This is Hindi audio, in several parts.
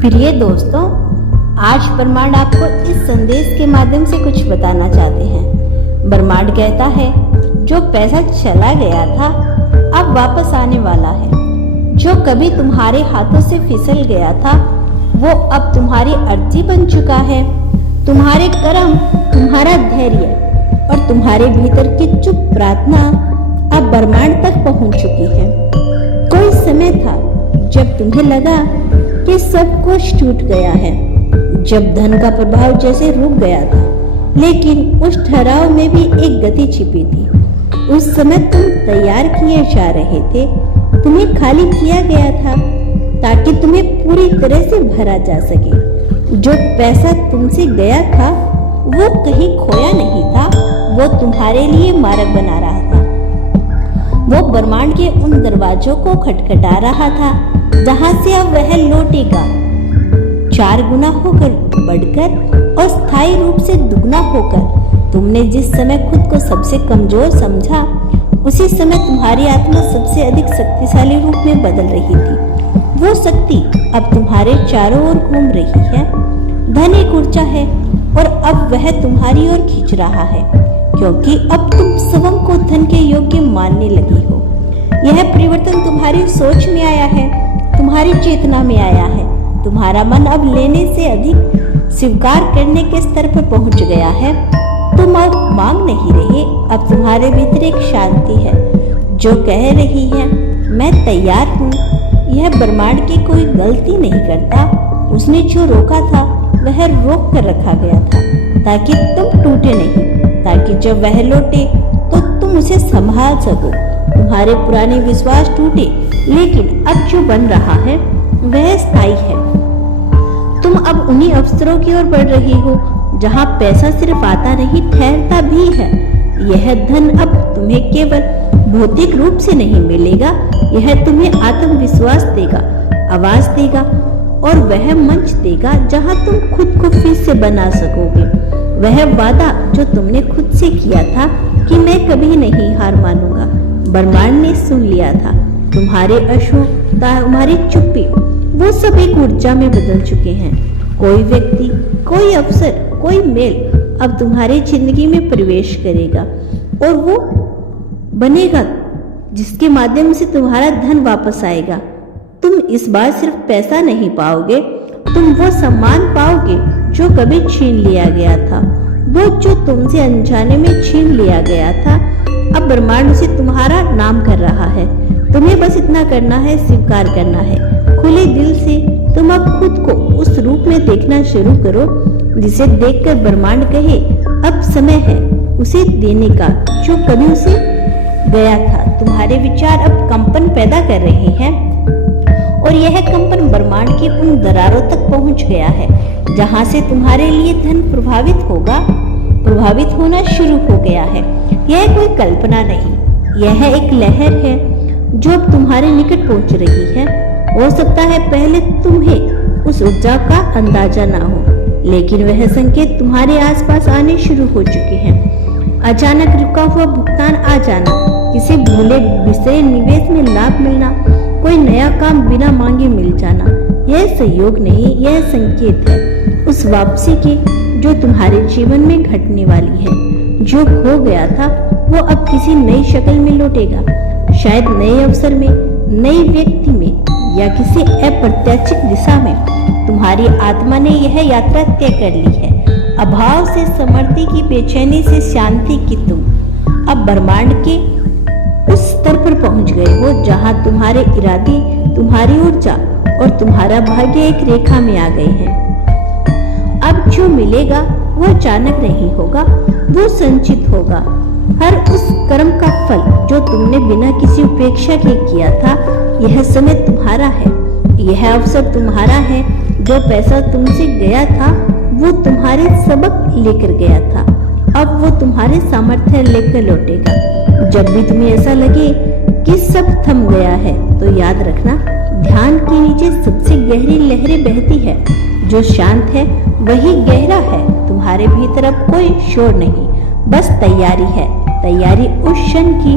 प्रिय दोस्तों, आज ब्रह्मांड आपको इस संदेश के माध्यम से कुछ बताना चाहते हैं। ब्रह्मांड कहता है, जो पैसा चला गया था अब वापस आने वाला है। जो कभी तुम्हारे हाथों से फिसल गया था वो अब तुम्हारी अर्जी बन चुका है। तुम्हारे कर्म, तुम्हारा धैर्य और तुम्हारे भीतर की चुप प्रार्थना अब ब्रह्मांड तक पहुंच चुकी है। कोई समय था जब तुम्हें लगा कि सब कुछ टूट गया है, जब धन का प्रभाव जैसे रुक गया था, लेकिन उस ठहराव में भी एक गति छिपी थी। उस समय तुम तैयार किए जा रहे थे, तुम्हें खाली किया गया था ताकि तुम्हें पूरी तरह से भरा जा सके। जो पैसा तुमसे गया था वो कहीं खोया नहीं था, वो तुम्हारे लिए मार्ग बना रहा था। वो ब्रह्मांड के उन दरवाजों को खटखटा रहा था जहां से अब वह लौटेगा, 4 गुना होकर बढ़कर और स्थायी रूप से दुगना होकर। तुमने जिस समय खुद को सबसे कमजोर समझा, उसी समय तुम्हारी आत्मा सबसे अधिक शक्तिशाली रूप में बदल रही थी। वो शक्ति अब तुम्हारे चारों ओर घूम रही है। धन एक ऊर्जा है और अब वह तुम्हारी ओर खींच रहा है, क्योंकि अब तुम स्वयं को धन के योग्य मानने लगी हो। यह परिवर्तन तुम्हारी सोच में आया है, तुम्हारी चेतना में आया है। तुम्हारा मन अब लेने से अधिक स्वीकार करने के स्तर पर पहुंच गया है। तुम अब मांग नहीं रहे, अब तुम्हारे भीतर एक शांति है जो कह रही है, मैं तैयार हूँ। यह ब्रह्मांड की कोई गलती नहीं करता। उसने जो रोका था वह रोक कर रखा गया था ताकि तुम टूटे नहीं, ताकि जब वह लौटे तो तुम उसे संभाल सको। तुम्हारे पुराने विश्वास टूटे, लेकिन अब जो बन रहा है वह स्थायी है। तुम अब उन्हीं अवसरों की ओर बढ़ रही हो जहां पैसा सिर्फ आता नहीं, ठहरता भी है। यह धन अब तुम्हें केवल भौतिक रूप से नहीं मिलेगा, यह तुम्हें आत्मविश्वास देगा, आवाज देगा और वह मंच देगा जहां तुम खुद को फिर से बना सकोगे। वह वादा जो तुमने खुद से किया था कि मैं कभी नहीं हार मानूंगा, ब्रह्मांड ने सुन लिया था। तुम्हारे अश्रु, तुम्हारी चुप्पी, वो सब एक ऊर्जा में बदल चुके हैं। कोई व्यक्ति, कोई अवसर, कोई मेल अब तुम्हारी जिंदगी में प्रवेश करेगा और वो बनेगा जिसके माध्यम से तुम्हारा धन वापस आएगा। तुम इस बार सिर्फ पैसा नहीं पाओगे, तुम वो सम्मान पाओगे जो कभी छीन लिया गया था। वो जो तुमसे अनजाने में छीन लिया गया था, अब ब्रह्मांड उसे तुम्हारा नाम कर रहा है। तुम्हें बस इतना करना है, स्वीकार करना है। खुले दिल से तुम अब खुद को उस रूप में देखना शुरू करो जिसे देखकर ब्रह्मांड कहे, अब समय है उसे देने का जो कभी उसे गया था। तुम्हारे विचार अब कंपन पैदा कर रहे हैं और यह कंपन ब्रह्मांड की उन दरारों तक पहुंच गया है जहां से तुम्हारे लिए धन प्रभावित होना शुरू हो गया है। यह कोई कल्पना नहीं, यह एक लहर है जो अब तुम्हारे निकट पहुंच रही है। हो सकता है पहले तुम्हें उस ऊर्जा का अंदाजा ना हो, लेकिन वह संकेत तुम्हारे आसपास आने शुरू हो चुके हैं। अचानक रुका हुआ भुगतान आ जाना, किसी भूले बिसरे निवेश में लाभ मिलना, कोई नया काम बिना मांगे मिल जाना, यह सहयोग नहीं, यह संकेत है उस वापसी की जो तुम्हारे जीवन में घटने वाली है। जो खो गया था वो अब किसी नई शक्ल में लौटेगा, शायद नए अवसर में, नई व्यक्ति में या किसी अप्रत्याशित दिशा में। तुम्हारी आत्मा ने यह यात्रा तय कर ली है। अभाव से समृद्धि की, बेचैनी से शांति की तुम अब ब्रह्मांड के उस स्तर पर पहुंच गए हो जहां तुम्हारे इरादे, तुम्हारी ऊर्जा और तुम्हारा भाग्य एक रेखा में आ गए हैं। अब जो मिलेगा वो अचानक नहीं होगा, वो संचित होगा। हर उस कर्म का फल जो तुमने बिना किसी उपेक्षा के किया था, यह समय तुम्हारा है, यह अवसर तुम्हारा है। जो पैसा तुमसे गया था वो तुम्हारे सबक लेकर गया था, अब वो तुम्हारे सामर्थ्य लेकर लौटेगा। जब भी तुम्हें ऐसा लगे कि सब थम गया है तो याद रखना, ध्यान के नीचे सबसे गहरी लहरें बहती है। जो शांत है वही गहरा है। तुम्हारे भीतर अब कोई शोर नहीं, बस तैयारी है। तैयारी उस क्षण की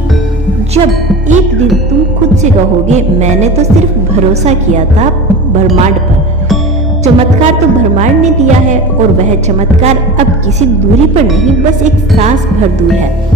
जब एक दिन तुम खुद से कहोगे, मैंने तो सिर्फ भरोसा किया था ब्रह्मांड पर, चमत्कार तो भरमार ने दिया है और वह चमत्कार अब किसी दूरी पर नहीं, बस एक सांस भर दूर है।